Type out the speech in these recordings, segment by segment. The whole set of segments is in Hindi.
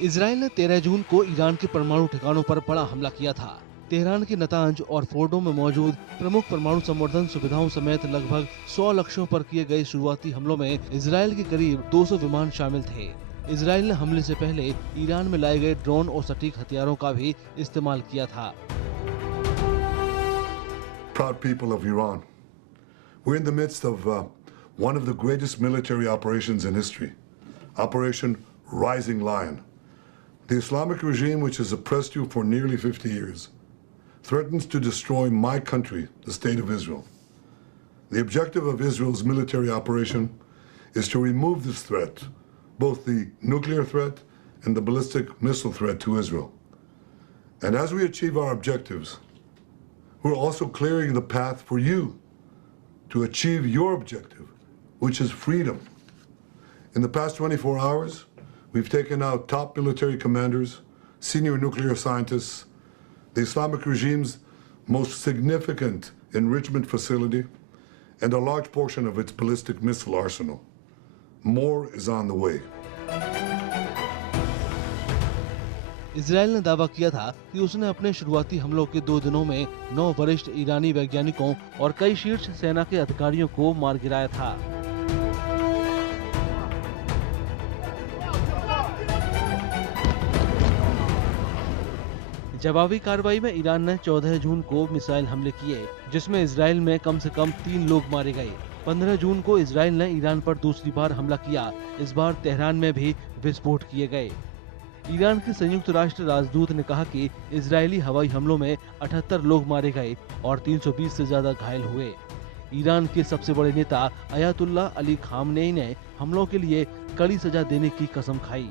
इसराइल ने 13 जून को ईरान के परमाणु ठिकानों पर बड़ा हमला किया था। तेहरान के नतांज और फोर्डो में मौजूद प्रमुख परमाणु संवर्धन सुविधाओं समेत लगभग 100 लक्ष्यों पर किए गए शुरुआती हमलों में इसराइल के करीब 200 विमान शामिल थे। इसराइल ने हमले से पहले ईरान में लाए गए ड्रोन और सटीक हथियारों का भी इस्तेमाल किया था। Proud people of Iran, we're in the midst of one of the greatest military operations in history, Operation Rising Lion. The Islamic regime, which has oppressed you for nearly 50 years, threatens to destroy my country, the State of Israel. The objective of Israel's military operation is to remove this threat, both the nuclear threat and the ballistic missile threat to Israel. And as we achieve our objectives, we're also clearing the path for you to achieve your objective, which is freedom. In the past 24 hours, we've taken out top military commanders, senior nuclear scientists, the Islamic regime's most significant enrichment facility, and a large portion of its ballistic missile arsenal. More is on the way. Israel ने दावा किया था कि उसने अपने शुरुआती हमलों के 2 दिनों में 9 वरिष्ठ ईरानी वैज्ञानिकों और कई शीर्ष सेना के अधिकारियों को मार गिराया था। जवाबी कार्रवाई में ईरान ने 14 जून को मिसाइल हमले किए, जिसमें इसराइल में कम से कम 3 लोग मारे गए। 15 जून को इसराइल ने ईरान पर दूसरी बार हमला किया। इस बार तेहरान में भी विस्फोट किए गए। ईरान के संयुक्त राष्ट्र राजदूत ने कहा कि इजरायली हवाई हमलों में 78 लोग मारे गए और 320 से ज्यादा घायल हुए। ईरान के सबसे बड़े नेता अयातुल्ला अली खामनेई ने हमलों के लिए कड़ी सजा देने की कसम खाई।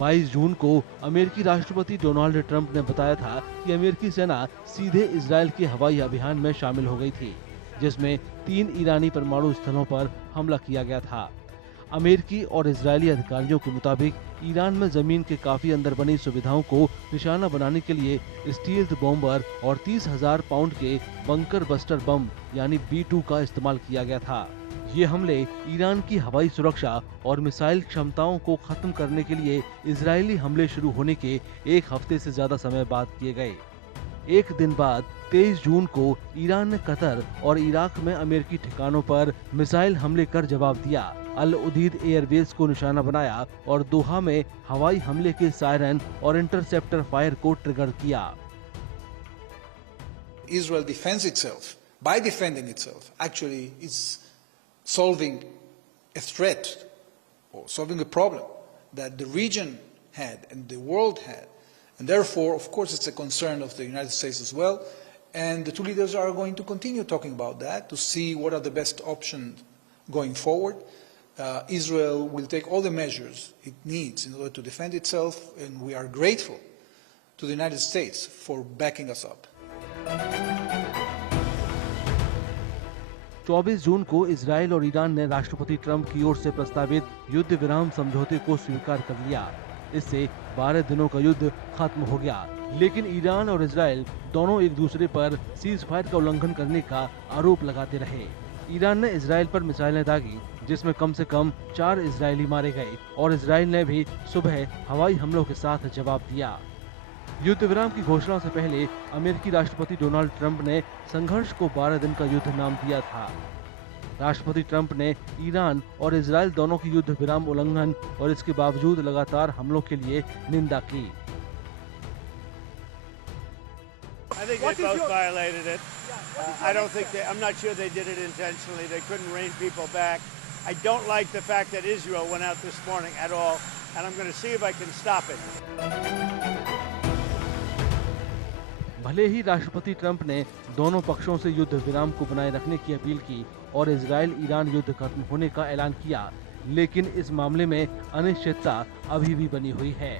22 जून को अमेरिकी राष्ट्रपति डोनाल्ड ट्रंप ने बताया था कि अमेरिकी सेना सीधे इजरायल के हवाई अभियान में शामिल हो गई थी, जिसमें 3 ईरानी परमाणु स्थलों पर हमला किया गया था। अमेरिकी और इजरायली अधिकारियों के मुताबिक ईरान में जमीन के काफी अंदर बनी सुविधाओं को निशाना बनाने के लिए स्टील्थ बॉम्बर और 30,000 पाउंड के बंकर बस्टर बम यानी B-2 का इस्तेमाल किया गया था। ये हमले ईरान की हवाई सुरक्षा और मिसाइल क्षमताओं को खत्म करने के लिए इजरायली हमले शुरू होने के 1 हफ्ते से ज्यादा समय बाद किए गए। एक दिन बाद 23 जून को ईरान ने कतर और इराक में अमेरिकी ठिकानों पर मिसाइल हमले कर जवाब दिया। अल उदीद एयरबेस को निशाना बनाया और दोहा में हवाई हमले के सायरन और इंटरसेप्टर फायर को ट्रिगर किया। Israel defends itself. By defending itself, actually is solving a threat or solving a problem that the region had and the world had. And therefore, of course, it's a concern of the United States as well. And the two leaders are going to continue talking about that to see what are the best options going forward. Israel will take all the measures it needs in order to defend itself, and we are grateful to the United States for backing us up. 24 जून को इजरायल और ईरान ने राष्ट्रपति ट्रंप की ओर से प्रस्तावित युद्ध विराम समझौते को स्वीकार कर लिया। इससे 12 दिनों का युद्ध खत्म हो गया, लेकिन ईरान और इजरायल दोनों एक दूसरे पर सीज फायर का उल्लंघन करने का आरोप लगाते रहे। ईरान ने इजरायल पर मिसाइलें दागी, जिसमें कम से कम 4 इजरायली मारे गए और इजरायल ने भी सुबह हवाई हमलों के साथ जवाब दिया। युद्ध विराम की घोषणा से पहले अमेरिकी राष्ट्रपति डोनाल्ड ट्रंप ने संघर्ष को 12 दिन का युद्ध नाम दिया था। राष्ट्रपति ट्रंप ने ईरान और इजराइल दोनों की युद्ध विराम उल्लंघन और इसके बावजूद लगातार हमलों के लिए निंदा की। I think they both violated it. I don't think I'm not sure they did it intentionally. They couldn't rein people back. I don't like the fact that Israel went out this morning at all, and I'm going to see if I can stop it. भले ही राष्ट्रपति ट्रंप ने दोनों पक्षों से युद्ध विराम को बनाए रखने की अपील की और इजराइल ईरान युद्ध खत्म होने का ऐलान किया, लेकिन इस मामले में अनिश्चितता अभी भी बनी हुई है।